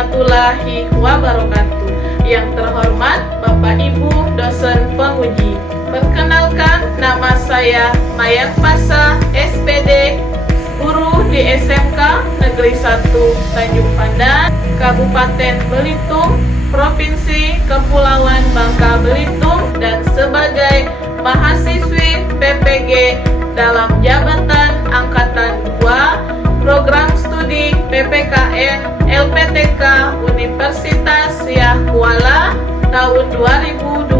warahmatullahi wabarakatuh. Yang terhormat Bapak Ibu dosen penguji. Perkenalkan, nama saya Mayang Pasa, SPD, guru di SMK Negeri 1 Tanjung Pandan, Kabupaten Belitung, Provinsi Kepulauan Bangka Belitung, dan sebagai mahasiswi PPG dalam jabatan Angkatan 2 Program Studi PPKN LPTK Universitas Syah Kuala tahun 2021.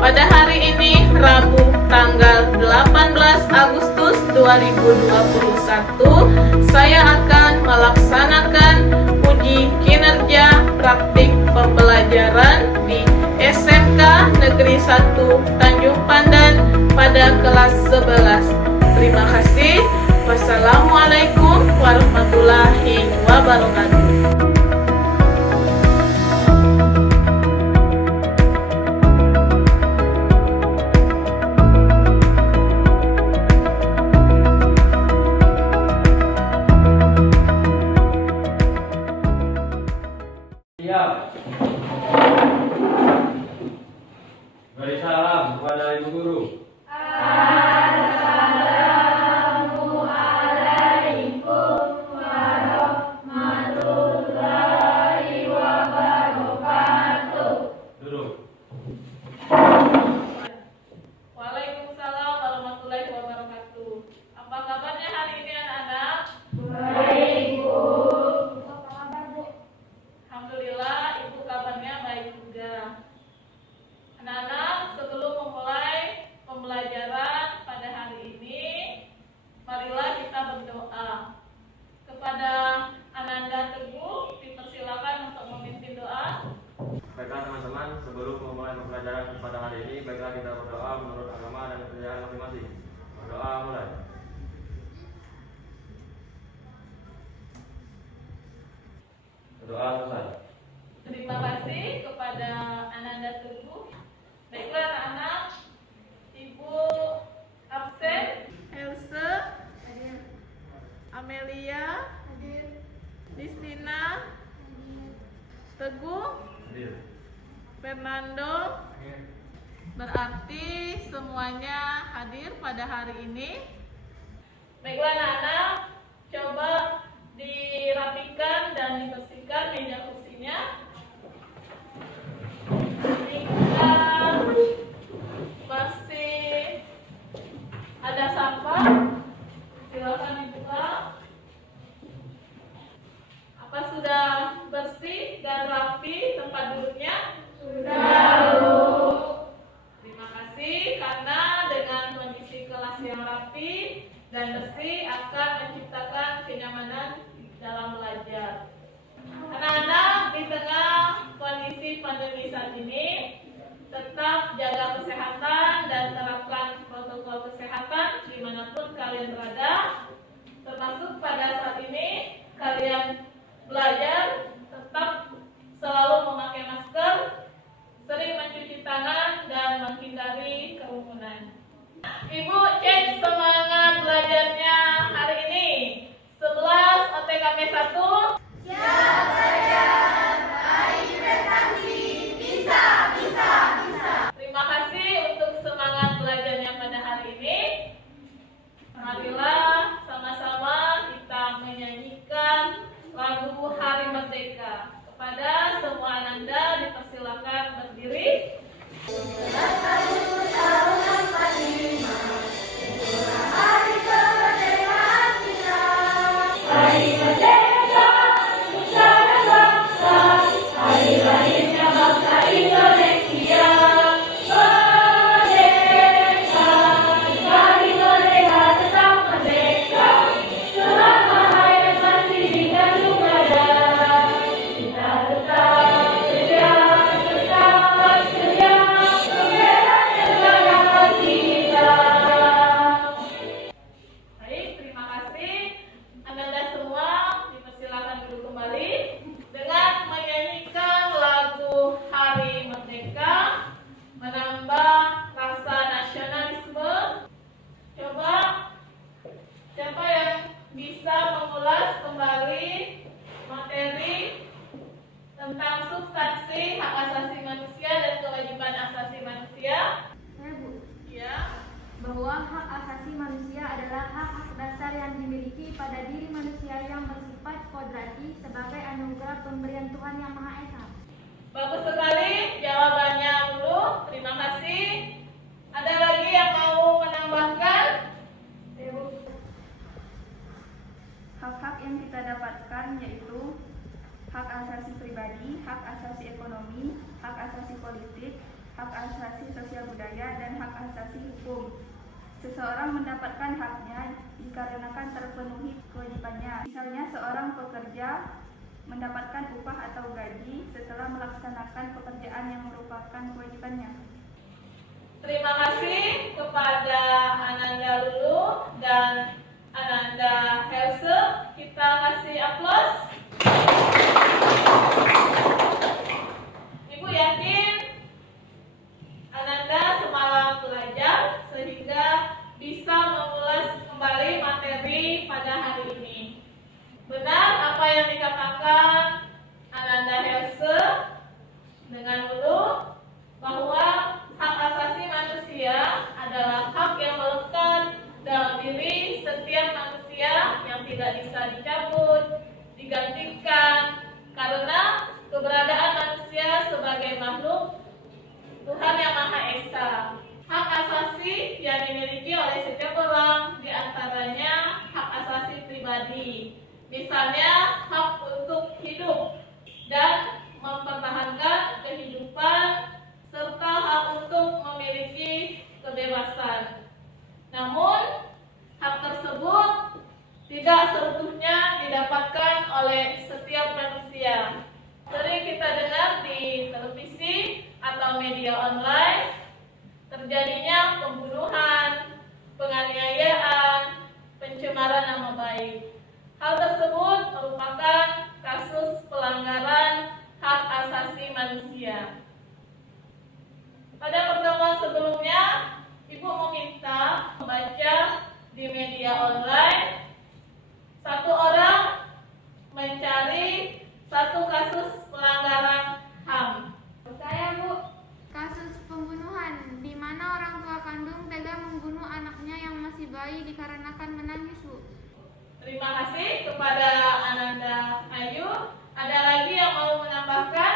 Pada hari ini, Rabu tanggal 18 Agustus 2021, saya akan melaksanakan uji kinerja praktik pembelajaran di SMK Negeri 1 Tanjung Pandan pada kelas 11. Terima kasih. Wassalamualaikum warahmatullahi wabarakatuh. Siap. Beri salam kepada Ibu Guru. Assalamualaikum warahmatullahi wabarakatuh. Duduk. Waalaikumsalam warahmatullahi wabarakatuh. Apa kabarnya hari ini anak-anak? Baik, Bu. Apa kabar, Bu? Alhamdulillah, Ibu kabarnya baik juga. Anak-anak, sebelum memulai pembelajaran pada hari ini, marilah kita berdoa. Kepada Ananda Teguh, dipersilakan untuk memimpin doa. Baiklah teman-teman, sebelum memulai pembelajaran pada hari ini, baiklah kita berdoa menurut agama dan kepercayaan masing-masing. Berdoa mulai. Berdoa selesai. Terima kasih kepada Ananda Teguh. Baiklah anak-anak, Ibu absen, Else, Amelia, Listina, Teguh, Hadir. Fernando. Berarti semuanya hadir pada hari ini. Baiklah anak-anak, coba dirapikan dan dibersihkan meja kursinya. Jika masih ada sampah, silakan dibuka. Apa sudah bersih dan rapi tempat duduknya? Sudah, Bu. Terima kasih, karena dengan kondisi kelas yang rapi dan bersih akan menciptakan kenyamanan dalam belajar. Anak-anak, di tengah kondisi pandemi saat ini, tetap jaga kesehatan dan terapkan protokol kesehatan dimanapun kalian berada. Termasuk pada saat ini, kalian belajar tetap selalu memakai masker, sering mencuci tangan, dan menghindari kerumunan. Ibu cek semangat belajarnya hari ini. 11 OTKP 1. Siapa yang meraih prestasi? Bisa, bisa, bisa. Terima kasih untuk semangat belajarnya pada hari ini. Marilah sama-sama kita menyanyikan lagu Hari Merdeka. Kepada semua Ananda dipersilakan berdiri. Indonesia, pribadi sebagai anugerah pemberian Tuhan Yang Maha Esa. Bagus sekali jawabannya dulu. Terima kasih. Ada lagi yang mau menambahkan? Hak-hak yang kita dapatkan yaitu hak asasi pribadi, hak asasi ekonomi, hak asasi politik, hak asasi sosial budaya, dan hak asasi hukum. Seseorang mendapatkan haknya dikarenakan terpenuhi kewajibannya. Misalnya seorang pekerja mendapatkan upah atau gaji setelah melaksanakan pekerjaan yang merupakan kewajibannya. Terima kasih kepada Ananda Lulu dan Ananda Helse. Kita kasih aplaus. Ibu yakin Ananda semalam belajar sehingga bisa mengulas kembali materi pada hari ini. Benar apa yang dikatakan Ananda Helse dengan Lulu bahwa hak asasi manusia adalah hak yang melekat dalam diri setiap manusia yang tidak bisa dicabut, digantikan, karena keberadaan manusia sebagai makhluk Tuhan Yang Maha Esa. Hak asasi yang dimiliki oleh setiap orang diantaranya hak asasi pribadi. Misalnya hak untuk hidup dan mempertahankan kehidupan serta hak untuk memiliki kebebasan. Namun, hak tersebut tidak seutuhnya didapatkan oleh setiap manusia. Sering kita dengar di televisi atau media online terjadinya pembunuhan, penganiayaan, pencemaran nama baik. Hal tersebut merupakan kasus pelanggaran hak asasi manusia. Pada pertemuan sebelumnya, Ibu meminta membaca di media online satu orang mencari satu kasus pelanggaran HAM. Saya, Bu. Kasus pembunuhan di mana orang tua kandung tega membunuh anaknya yang masih bayi dikarenakan menangis, Bu. Terima kasih kepada Ananda Ayu. Ada lagi yang mau menambahkan?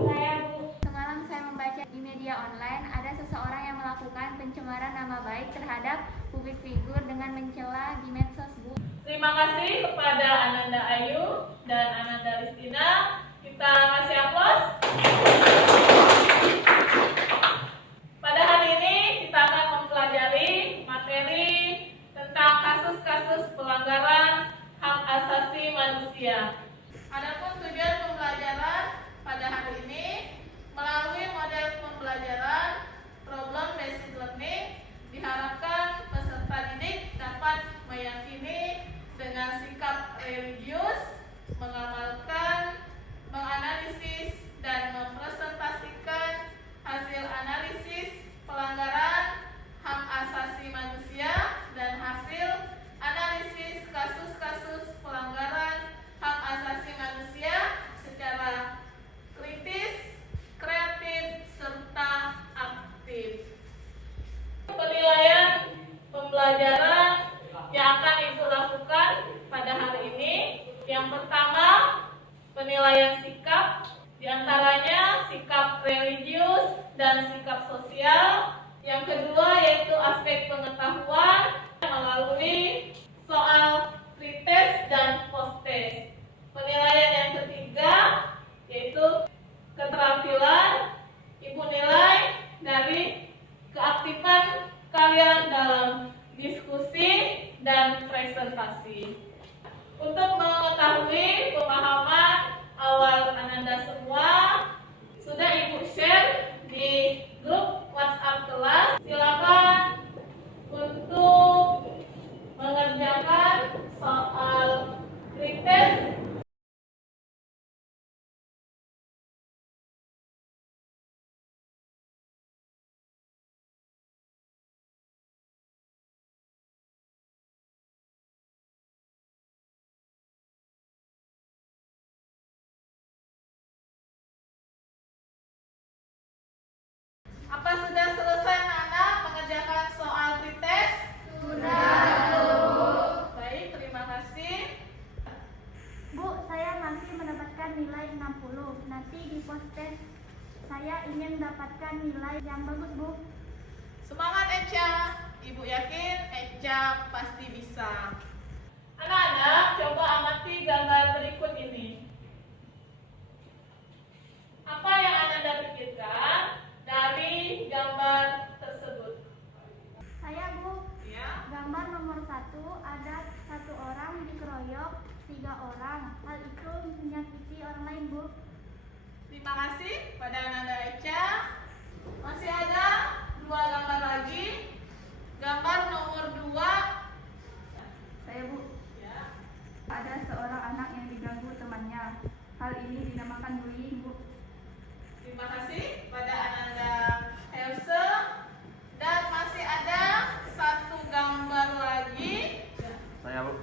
Saya, Bu. Semalam saya membaca di media online ada seseorang yang melakukan pencemaran nama baik terhadap publik figur dengan mencela di medsos, Bu. Terima kasih kepada Ananda Ayu dan Ananda Listina. Kita kasih aplaus. Pada hari ini kita akan mempelajari materi tentang kasus-kasus pelanggaran hak asasi manusia. Adapun tujuan pembelajaran pada hari ini melalui model pembelajaran problem based learning diharapkan peserta didik dapat meyakini dengan sikap religius, mengamalkan, menganalisis, dan mempresentasikan hasil analisis pelanggaran hak asasi manusia dan hasil analisis kasus-kasus pelanggaran hak asasi manusia secara kritis, kreatif, serta aktif. Penilaian pembelajaran yang akan Ibu lakukan pada hari ini, yang pertama penilaian sikap, diantaranya sikap religius dan sikap sosial. Yang kedua yaitu aspek pengetahuan melalui soal pretest dan post-test. Penilaian yang ketiga yaitu keterampilan. Ibu nilai dari keaktifan kalian dalam diskusi dan presentasi. Untuk mengetahui pemahaman awal Ananda semua, sudah Ibu share di grup WhatsApp kelas. Silakan untuk mengerjakan soal pretest. Apa sudah selesai anak-anak mengerjakan soal pretest? Sudah, Bu. Baik, terima kasih. Bu, saya bagus, Bu. Semangat Eca, Ibu yakin Eca pasti bisa. Anak-anak, coba amati gambar berikut ini. Apa yang Anda pikirkan dari gambar tersebut? Saya, Bu. Ya. Gambar nomor 1 ada 1 orang dikeroyok 3 orang. Hal itu menyakiti orang lain, Bu. Terima kasih pada Ananda Eca. Masih ada 2 gambar lagi. Gambar nomor 2. Saya, Bu. Ya. Ada seorang anak yang diganggu temannya. Hal ini dinamakan bullying, Bu. Terima kasih pada Ananda Helse. Dan masih ada 1 gambar lagi. Saya, Bu.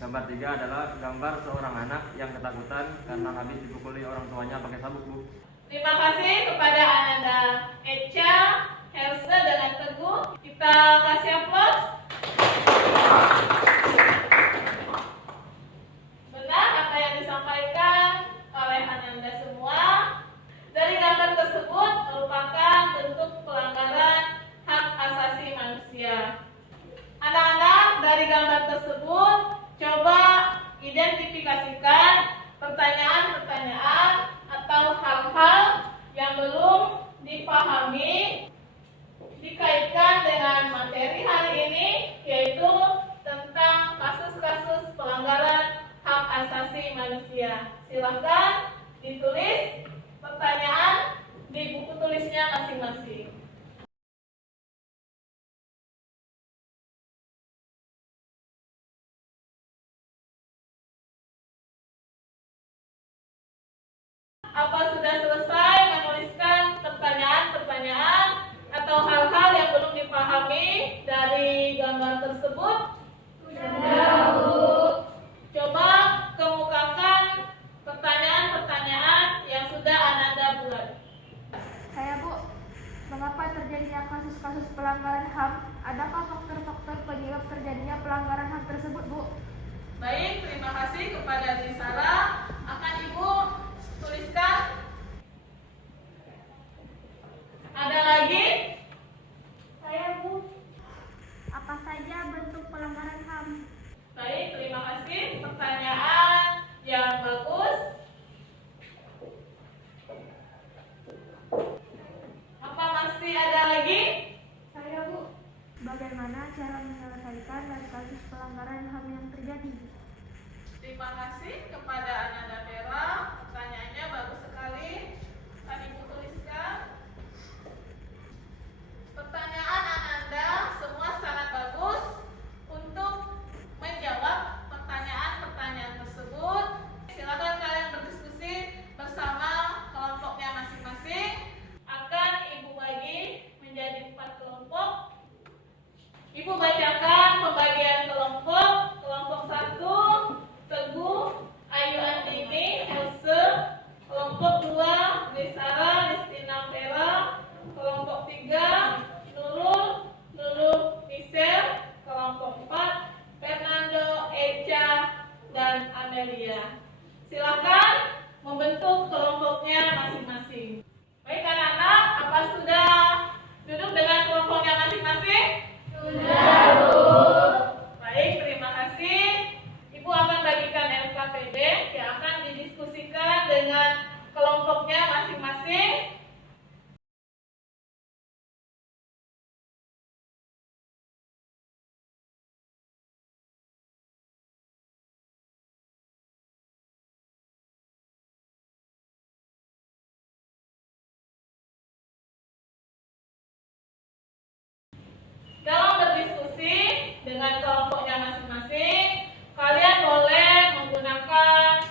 Gambar 3 adalah gambar seorang anak yang ketakutan karena habis dipukuli orang tuanya pakai sabuk, Bu. Terima kasih kepada Ananda Eca, Helse, dan Teguh. Kita kasih aplaus. Benar apa yang disampaikan oleh Ananda semua. Dari gambar tersebut merupakan bentuk pelanggaran hak asasi manusia. Anak-anak, dari gambar tersebut coba identifikasikan pertanyaan-pertanyaan atau hal-hal yang belum dipahami dikaitkan dengan materi hari ini, yaitu tentang kasus-kasus pelanggaran hak asasi manusia. Silakan ditulis pertanyaan di buku tulisnya masing-masing. Apa sudah selesai menuliskan pertanyaan-pertanyaan atau hal-hal yang belum dipahami dari gambar tersebut? Sudah, Bu. Coba kemukakan pertanyaan-pertanyaan yang sudah Ananda buat. Saya, Bu. Mengapa terjadinya kasus-kasus pelanggaran HAM? Adakah faktor-faktor penyebab terjadinya pelanggaran HAM tersebut, Bu? Baik, terima kasih kepada Zisara. Akan Ibu tuliskan. Ada lagi? Saya, Bu. Apa saja bentuk pelanggaran HAM? Baik, terima kasih. Pertanyaan yang bagus. Apa masih ada lagi? Saya, Bu. Bagaimana cara menyelesaikan dari kasus pelanggaran HAM yang terjadi? Terima kasih kepada Ananda Vera. Pertanyaannya bagus sekali. Akan Ibu tuliskan. Pertanyaan Ananda semua sangat bagus. Untuk menjawab pertanyaan-pertanyaan tersebut, silakan kalian berdiskusi bersama kelompoknya masing-masing. Akan Ibu bagi menjadi 4 kelompok. Ibu bacakan pembagian kelompok. Kelompok 1, Teguh, Ayu Andini, Helse. Kelompok 2, Desara, Destina Vera. Kelompok 3, Nurul, Michelle. Kelompok 4, Fernando, Eca, dan Amelia. Silakan membentuk kelompoknya masing-masing. Baik anak-anak, apa sudah duduk dengan kelompoknya masing-masing? Sudah, Bu. Baik, terima kasih. Ibu akan bagikan LKPD yang akan didiskusikan dengan kelompoknya masing-masing. Dalam berdiskusi dengan kelompoknya masing-masing, kalian boleh menggunakan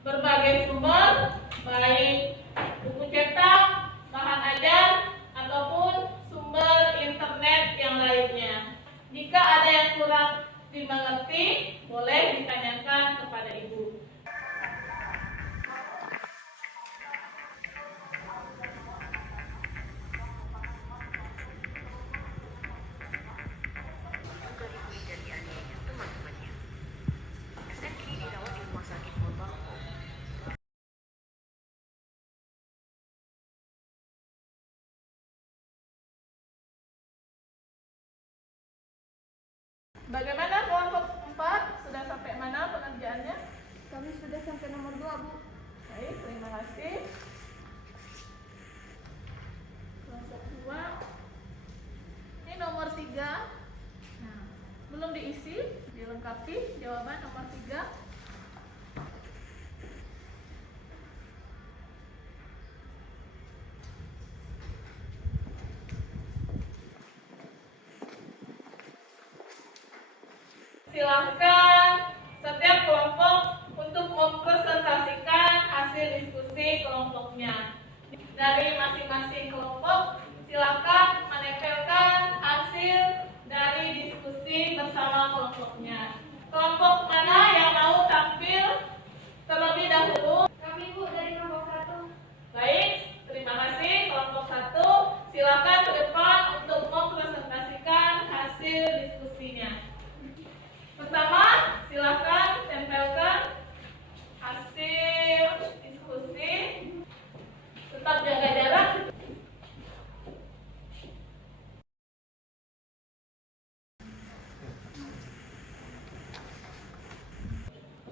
berbagai sumber, baik buku cetak, bahan ajar, ataupun sumber internet yang lainnya. Jika ada yang kurang dimengerti, boleh ditanyakan kepada Ibu. Bagaimana kelompok 4? Sudah sampai mana pengerjaannya? Kami sudah sampai nomor 2, Bu. Baik, terima kasih. Kelompok 2. Ini nomor 3. Nah, belum diisi, dilengkapi jawaban nomor 3. Silahkan setiap kelompok untuk mempresentasikan hasil diskusi kelompoknya. Dari masing-masing kelompok, silahkan menempelkan hasil dari diskusi bersama kelompoknya. Kelompok mana yang mau tampil terlebih dahulu? Kami, Bu, dari kelompok 1. Baik, terima kasih. Kelompok 1, silahkan ke depan untuk mempresentasikan hasil diskusinya. Pertama, silakan tempelkan hasil diskusi. Tetap jaga jarak.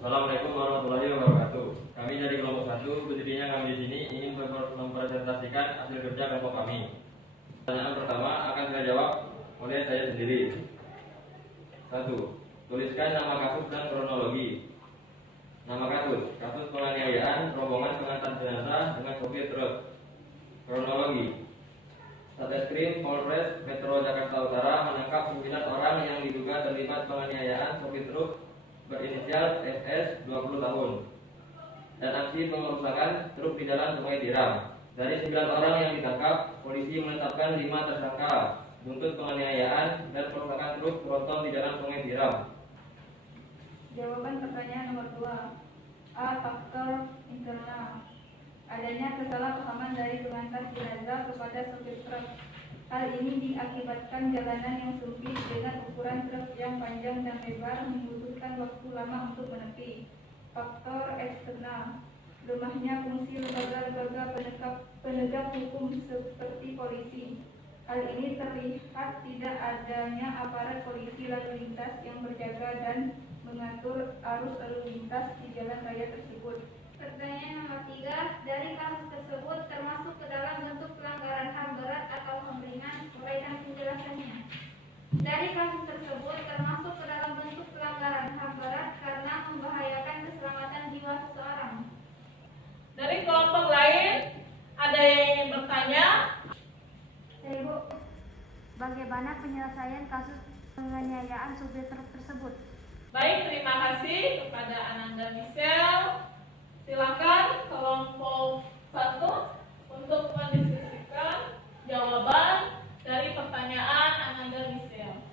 Assalamualaikum warahmatullahi wabarakatuh. Kami dari kelompok 1, berdirinya kami di sini ingin mempresentasikan hasil kerja kelompok kami. Pertanyaan pertama akan saya jawab oleh saya sendiri. 1. Tuliskan nama kasus dan kronologi. Nama kasus: kasus penganiayaan rombongan pengantar jenazah dengan sopir truk. Kronologi: Satreskrim Polres Metro Jakarta Utara menangkap 9 orang yang diduga terlibat penganiayaan sopir truk berinisial SS 20 tahun dan aksi pengerusakan truk di jalan Sungai Tiram. Dari 9 orang yang ditangkap, polisi menetapkan 5 tersangka buntut penganiayaan dan perusakan truk tronton di jalan Sungai Tiram. Jawaban pertanyaan nomor 2. A. Faktor internal. Adanya kesalahpahaman dari pengantar jenazah kepada sopir truk. Hal ini diakibatkan jalanan yang sempit dengan ukuran truk yang panjang dan lebar membutuhkan waktu lama untuk menepi. Faktor eksternal. Lemahnya fungsi lembaga-lembaga penegak hukum seperti polisi. Hal ini terlihat tidak adanya aparat polisi lalu lintas yang berjaga dan mengatur arus lalu lintas di jalan raya tersebut. Pertanyaan nomor 3. Dari kasus tersebut termasuk ke dalam bentuk pelanggaran HAM berat atau HAM ringan? Uraikan penjelasannya. Dari kasus tersebut termasuk ke dalam bentuk pelanggaran HAM berat karena membahayakan keselamatan jiwa seseorang. Dari kelompok lain, ada yang ingin bertanya? Saya, Bu. Bagaimana penyelesaian kasus penganiayaan supir truk tersebut? Baik, terima kasih kepada Ananda Michelle. Silakan kelompok 1 untuk mendiskusikan jawaban dari pertanyaan Ananda Michelle.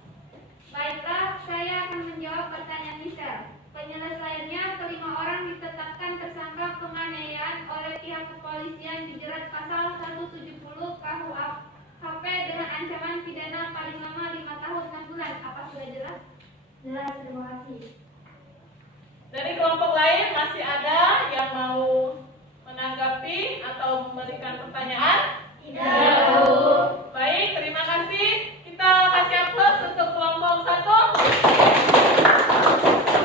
Baiklah, saya akan menjawab pertanyaan Michelle. Penyelesaiannya, kelima orang ditetapkan tersangka penganiayaan oleh pihak kepolisian dijerat pasal 170 KUHP dengan ancaman pidana paling lama 5 tahun 6 bulan. Apa sudah jelas? Jelas, terima kasih. Dari kelompok lain masih ada yang mau menanggapi atau memberikan pertanyaan? Tidak. Baik, terima kasih. Kita kasih aplaus untuk kelompok 1.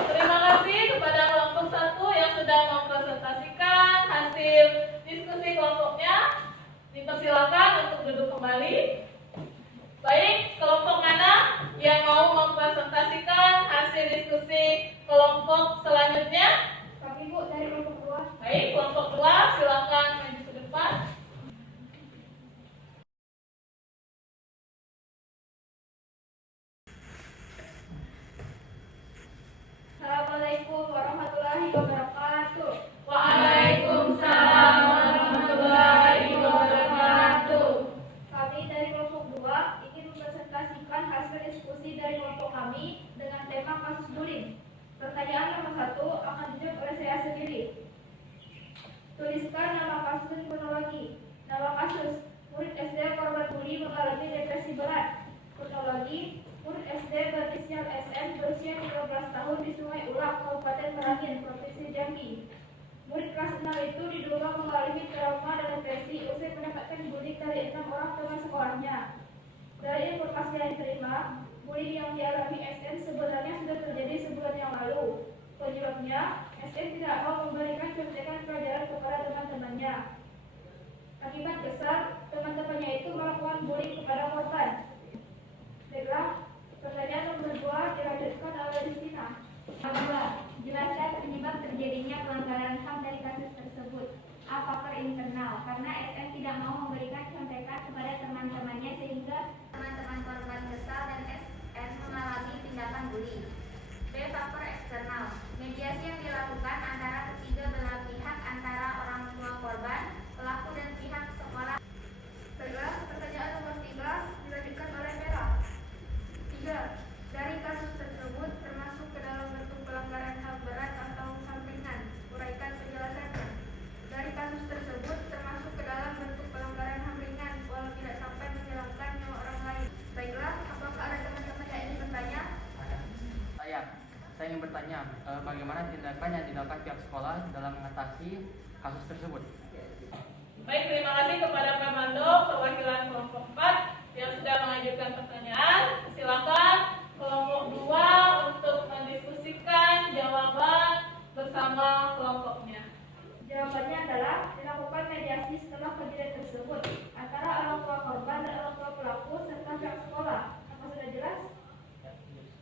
Terima kasih kepada kelompok 1 yang sudah mempresentasikan hasil diskusi kelompoknya. Dipersilakan untuk duduk kembali. Baik, kelompok mana yang mau mempresentasikan hasil diskusi kelompok selanjutnya? Kami, Bu, dari kelompok 2. Baik, kelompok 2 silakan maju ke depan. Assalamualaikum warahmatullahi wabarakatuh. Waalaikumsalam warahmatullahi wabarakatuh. Kami dari kelompok 2 ingin mempresentasikan hasil diskusi dari kelompok kami dengan tema kasus bullying. Pertanyaan nomor 1 akan dijawab oleh saya sendiri. Tuliskan nama kasus dan kronologi. Nama kasus: murid SD korban bully mengalami depresi berat. Kronologi: murid SD berinisial SM berusia 13 tahun di Sungai Ulak, Kabupaten Merangin, Provinsi Jambi. Murid kelas 6 itu diduga mengalami trauma dan depresi usai mendapatkan bullying dari 6 orang teman sekolahnya. Dari informasi yang diterima, bullying yang dialami SN sebenarnya sudah terjadi sebulan yang lalu. Penyebabnya, SN tidak mau memberikan contekan pelajaran kepada teman-temannya. Akibat besar, teman-temannya itu melakukan bullying kepada korban. Baiklah, pertanyaan nomor 2 dilanjutkan oleh Justina. Kedua, jelaskan penyebab terjadinya pelanggaran HAM dari kasus tersebut. A. Faktor internal, karena SN tidak mau memberikan contekan kepada teman-temannya sehingga teman-teman korban kesal dan SN mengalami tindakan bully. B. Faktor eksternal, mediasi yang dilakukan antara ketiga belah pihak antara orang tua korban, pelaku dan pihak sekolah. Baiklah, pertanyaan nomor 3 dilanjutkan oleh Vera. 3. Dari kasus tersebut termasuk ke dalam bentuk pelanggaran HAM berat atau HAM ringan. Uraikan penjelasannya. Dari kasus tersebut termasuk ke dalam bentuk pelanggaran HAM ringan walau tidak sampai menghilangkan nyawa orang lain. Baiklah, apakah ada teman-teman yang ingin bertanya? Saya ingin bertanya, bagaimana tindakan yang dilakukan pihak sekolah dalam mengatasi kasus tersebut? Baik, terima kasih kepada Pak Mando, perwakilan kelompok 4 yang sudah mengajukan pertanyaan. Silakan kelompok 2 untuk mendiskusikan jawaban bersama kelompoknya. Jawabannya adalah dilakukan mediasi setelah kejadian tersebut antara orang tua korban dan orang tua pelaku serta pihak sekolah. Apa sudah jelas?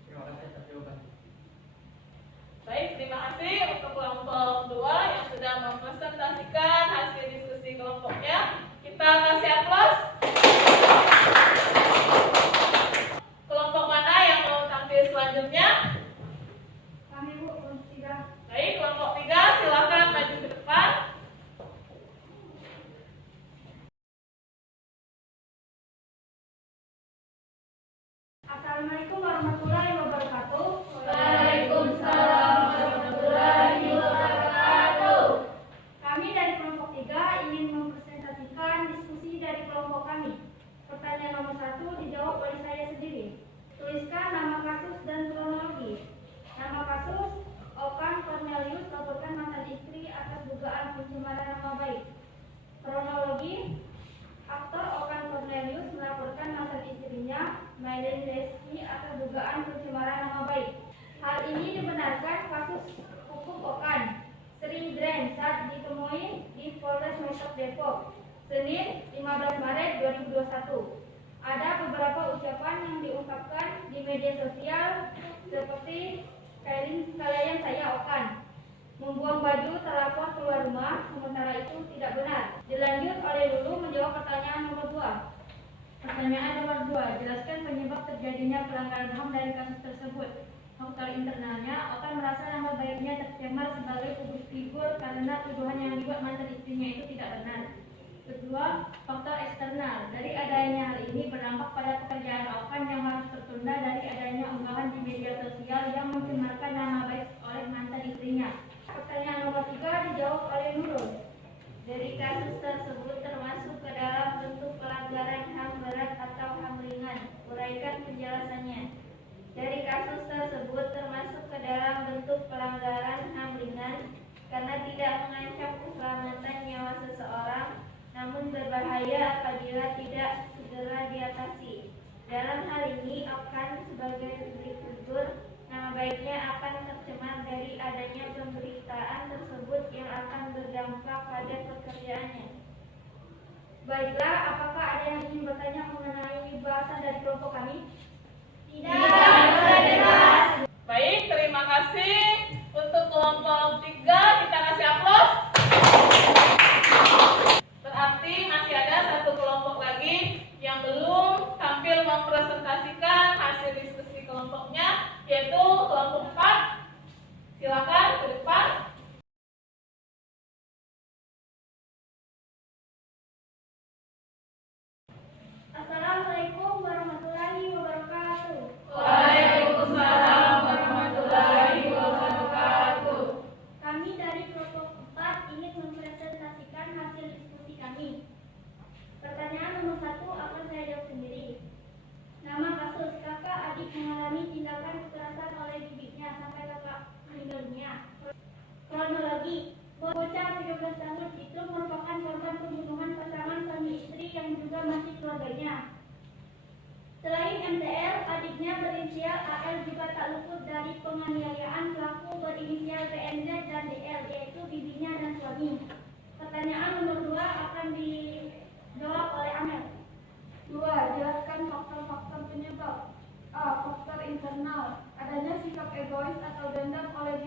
Terima kasih atas jawaban. Baik, terima kasih untuk kelompok 2 yang sudah mempresentasikan hasil diskusi kelompoknya. Kita kasih aplaus. Kelompok mana yang mau tampil selanjutnya? Kami Bu, kelompok 3. Baik, kelompok 3 silakan maju ke depan. Assalamualaikum warahmatullahi wabarakatuh. Waalaikumsalam warahmatullahi wabarakatuh. Kami dari kelompok 3 ingin mempresentasikan diskusi dari kelompok kami. Pertanyaan nomor 1 dijawab oleh saya sendiri. Tuliskan nama kasus dan kronologi. Nama kasus, Okan Cornelius laporkan mantan istri atas dugaan pencemaran nama baik. Kronologi, aktor Okan Cornelius melaporkan mantan istrinya, Mailen Reski, atas dugaan pencemaran nama baik. Hal ini dibenarkan kasus hukum Okan Sri Dren saat ditemui di Polres Metro Depok, Senin 15 Maret 2021. Ada beberapa ucapan yang diungkapkan di media sosial seperti kalian saya Okan membuang baju terlapor keluar rumah, sementara itu tidak benar. Dilanjut oleh Lulu menjawab pertanyaan nomor 2. Pertanyaan nomor 2, jelaskan penyebab terjadinya pelanggaran HAM dari kasus tersebut. Faktor internalnya, Okan merasa nama baiknya tercemar sebagai publik figur karena tuduhan yang dibuat mantan istrinya itu tidak benar. Kedua, faktor eksternal. Dari adanya hal ini berdampak pada pekerjaan Okan yang harus tertunda dari adanya unggahan di media sosial yang mencemarkan nama baik oleh mantan istrinya. Pertanyaan nomor 3 dijawab oleh Nurul. Dari kasus tersebut termasuk ke dalam bentuk pelanggaran HAM berat atau HAM ringan. Uraikan penjelasannya. Dari kasus tersebut termasuk ke dalam bentuk pelanggaran HAM ringan karena tidak mengancam keselamatan nyawa seseorang, namun berbahaya apabila tidak segera diatasi. Dalam hal ini, Okan sebagai publik figur, nama baiknya akan tercemar dari adanya pemberitaan tersebut yang akan berdampak pada pekerjaannya. Baiklah, apakah ada yang ingin bertanya mengenai bahasan dari kelompok kami? Baik, terima kasih. Untuk kelompok 3 kita kasih aplaus. Berarti masih ada satu kelompok lagi yang belum tampil mempresentasikan hasil diskusi kelompoknya, yaitu kelompok 4. Silakan ke depan. Assalamualaikum warahmatullahi wabarakatuh. Waalaikumsalam warahmatullahi wabarakatuh. Kami dari kelompok 4 ingin mempresentasikan hasil diskusi kami. Pertanyaan nomor 1 akan saya jawab sendiri. Nama kasus, kakak adik mengalami tindakan kekerasan oleh bibiknya sampai kakak meninggal dunia. Kronologi, bocah 13 tahun itu merupakan korban pembunuhan pasangan suami istri yang juga masih keluarganya. Selain MTL, adiknya berinisial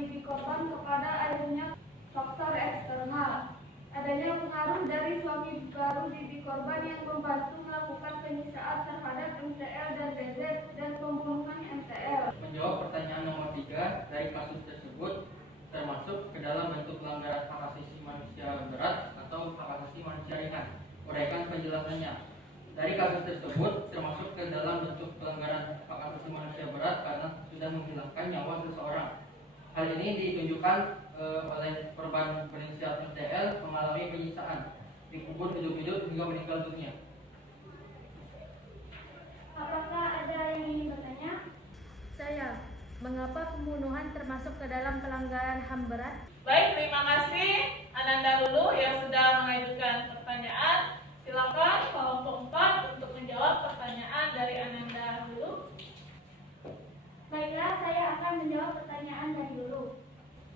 mendidik korban kepada adanya faktor eksternal. Adanya pengaruh dari suami baru didik korban yang membantu melakukan penyiksaan terhadap MTL dan DZ dan pembunuhan MTL. Menjawab pertanyaan nomor 3, dari kasus tersebut termasuk ke dalam bentuk pelanggaran hak asasi manusia berat atau hak asasi manusia ringan. Uraikan penjelasannya. Dari kasus tersebut termasuk ke dalam bentuk pelanggaran hak asasi manusia berat karena sudah menghilangkan nyawa seseorang. Hal ini ditunjukkan oleh korban berinisial MTL mengalami penyiksaan, dikubur hidup-hidup hingga meninggal dunia. Apakah ada yang ingin bertanya? Saya, mengapa pembunuhan termasuk ke dalam pelanggaran HAM berat? Baik, terima kasih Ananda Lulu yang sudah mengajukan pertanyaan. Silakan kelompok 4 untuk menjawab pertanyaan dari Ananda Lulu. Baiklah, saya akan menjawab pertanyaan dari dulu.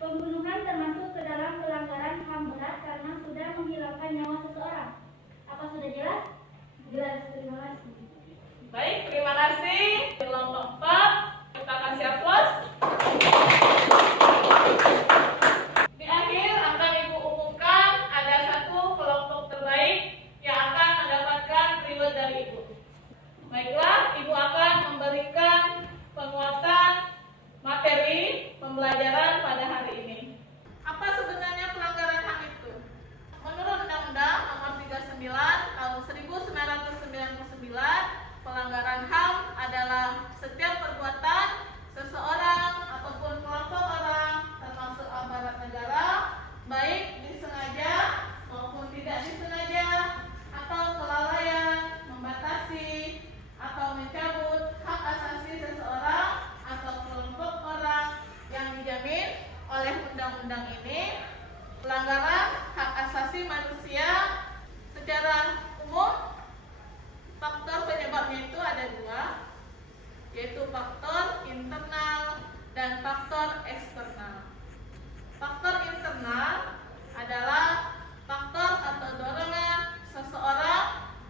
Pembunuhan termasuk ke dalam pelanggaran HAM berat karena sudah menghilangkan nyawa seseorang. Apa sudah jelas? Jelas, terima kasih. Baik, terima kasih kelompok 4. Kita kasih aplaus. Di akhir akan Ibu umumkan ada satu kelompok terbaik yang akan mendapatkan reward dari Ibu. Baiklah, Ibu akan memberikan penguatan materi pembelajaran pada hari ini. Apa sebenarnya pelanggaran HAM itu? Menurut Undang-Undang Nomor 39 Tahun 1999, pelanggaran HAM adalah setiap perbuatan seseorang ataupun kelompok orang, termasuk aparat negara, baik disengaja maupun tidak disengaja, atau kelalaian, membatasi, atau mencabut hak asasi seseorang atau kelompok orang yang dijamin oleh undang-undang ini. Pelanggaran hak asasi manusia secara umum, faktor penyebabnya itu ada dua, yaitu faktor internal dan faktor eksternal. Faktor internal adalah faktor atau dorongan seseorang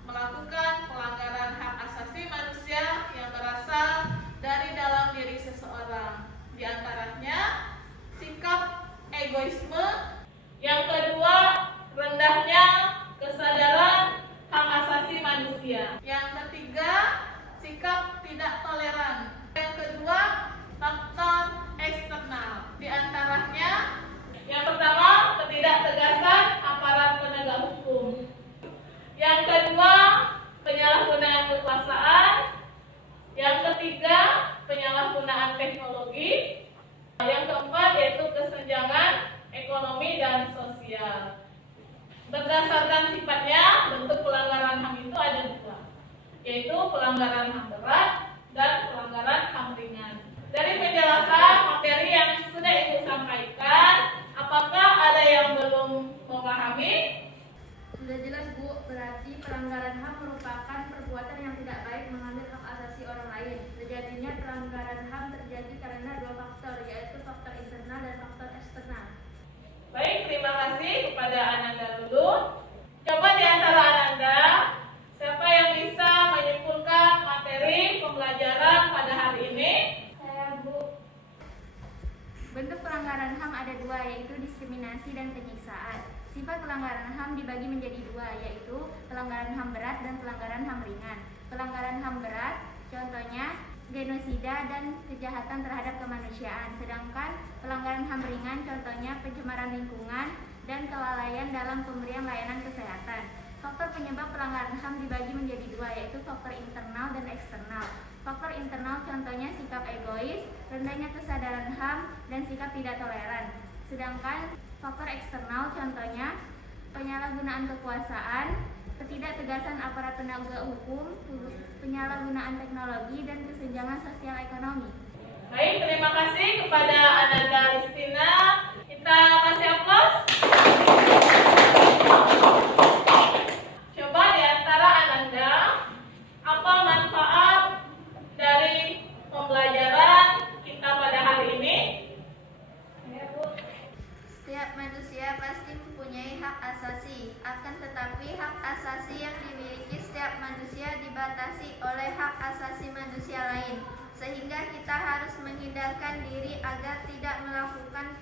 melakukan pelanggaran hak asasi manusia yang berasal dari dalam diri seseorang. Di antaranya sikap egoisme, yang kedua rendahnya kesadaran hak asasi manusia, yang ketiga sikap tidak toleran, yang kedua faktor eksternal. Di antaranya yang pertama ketidaktegasan aparat penegak hukum, yang kedua penyalahgunaan kekuasaan, yang ketiga penyalahgunaan teknologi, yang keempat yaitu kesenjangan ekonomi dan sosial. Berdasarkan sifatnya, bentuk pelanggaran HAM itu ada dua, yaitu pelanggaran HAM berat dan pelanggaran HAM ringan. Dari penjelasan materi yang sudah Ibu sampaikan, apakah ada yang belum memahami? Sudah jelas Bu, berarti pelanggaran HAM merupakan perbuatan yang tidak baik mengambil hak asasi orang lain. Terjadinya pelanggaran HAM terjadi karena dua faktor, yaitu faktor internal dan faktor eksternal. Baik, terima kasih kepada Ananda Lulu. Coba di antara Ananda, siapa yang bisa menyimpulkan materi pembelajaran pada hari ini? Saya, Bu. Bentuk pelanggaran HAM ada dua, yaitu diskriminasi dan penyiksaan. Sifat pelanggaran HAM dibagi menjadi dua, yaitu pelanggaran HAM berat dan pelanggaran HAM ringan. Pelanggaran HAM berat, contohnya genosida dan kejahatan terhadap kemanusiaan. Sedangkan pelanggaran HAM ringan, contohnya pencemaran lingkungan dan kelalaian dalam pemberian layanan kesehatan. Faktor penyebab pelanggaran HAM dibagi menjadi dua, yaitu faktor internal dan eksternal. Faktor internal contohnya sikap egois, rendahnya kesadaran HAM, dan sikap tidak toleran. Sedangkan faktor eksternal contohnya penyalahgunaan kekuasaan, ketidaktegasan aparat penegak hukum, penyalahgunaan teknologi, dan kesenjangan sosial ekonomi. Baik, terima kasih kepada Ananda Listina. Kita kasih aplaus. Coba di antara Ananda, apa manfaat dari pembelajaran kita pada hari ini? Setiap manusia pasti mempunyai hak asasi, akan tetapi hak asasi yang dimiliki setiap manusia dibatasi oleh hak asasi manusia lain, sehingga kita harus menghindarkan diri agar tidak melakukan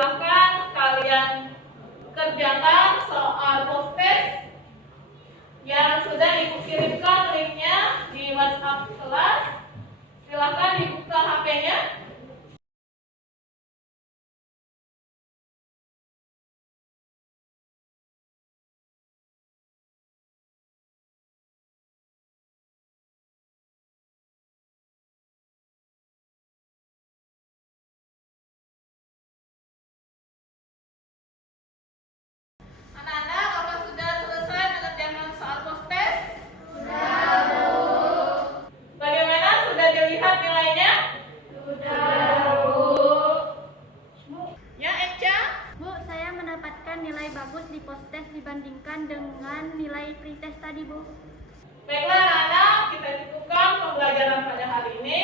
Silahkan kalian kerjakan soal post-test yang sudah Ibu kirimkan linknya di WhatsApp kelas. Silahkan dibuka HP-nya. Anak-anak, apa sudah selesai mengerjakan soal post-test? Sudah, Bu. Bagaimana, sudah dilihat nilainya? Sudah, Bu. Ya, Eca? Bu, saya mendapatkan nilai bagus di post-test dibandingkan dengan nilai pretest tadi, Bu. Baiklah anak-anak, kita cukupkan pembelajaran pada hari ini.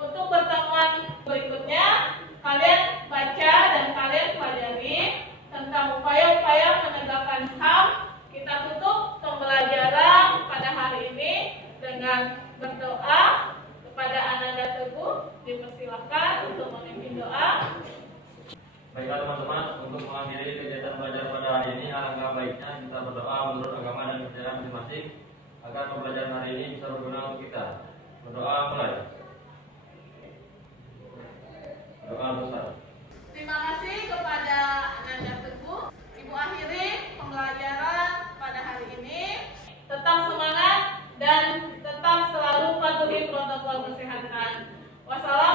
Untuk pertemuan berikutnya, kalian baca dan kalian pelajari tentang upaya-upaya menegakkan HAM. Kita tutup pembelajaran pada hari ini dengan berdoa kepada Ananda Teguh. Dipersilakan untuk memimpin doa. Baiklah teman-teman, untuk mengakhiri kegiatan belajar pada hari ini, alangkah baiknya kita berdoa menurut agama dan kepercayaan masing-masing agar pembelajaran hari ini bisa berguna untuk kita. Berdoa mulai. Doa besar. Terima kasih kepada Ananda Teguh. Ibu akhiri pembelajaran pada hari ini. Tetap semangat dan tetap selalu patuhi protokol kesehatan. Wassalamualaikum